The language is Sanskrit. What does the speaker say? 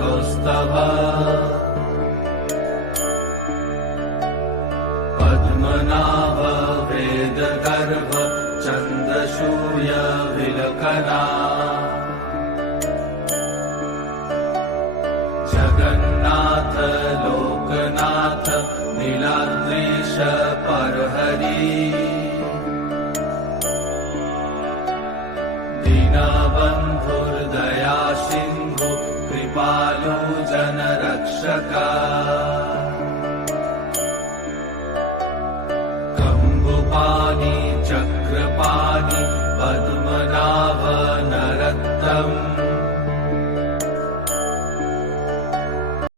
कौस्तभ पद्मनाभ वेदगर्भ चन्द्रसूर्य विलकना जगन्नाथ लोकनाथ नीलाद्रीश परहरि दीनबन्धुर्दया सिन्धु कृपालु जनरक्षका कंबुपाणि चक्रपाणि पद्म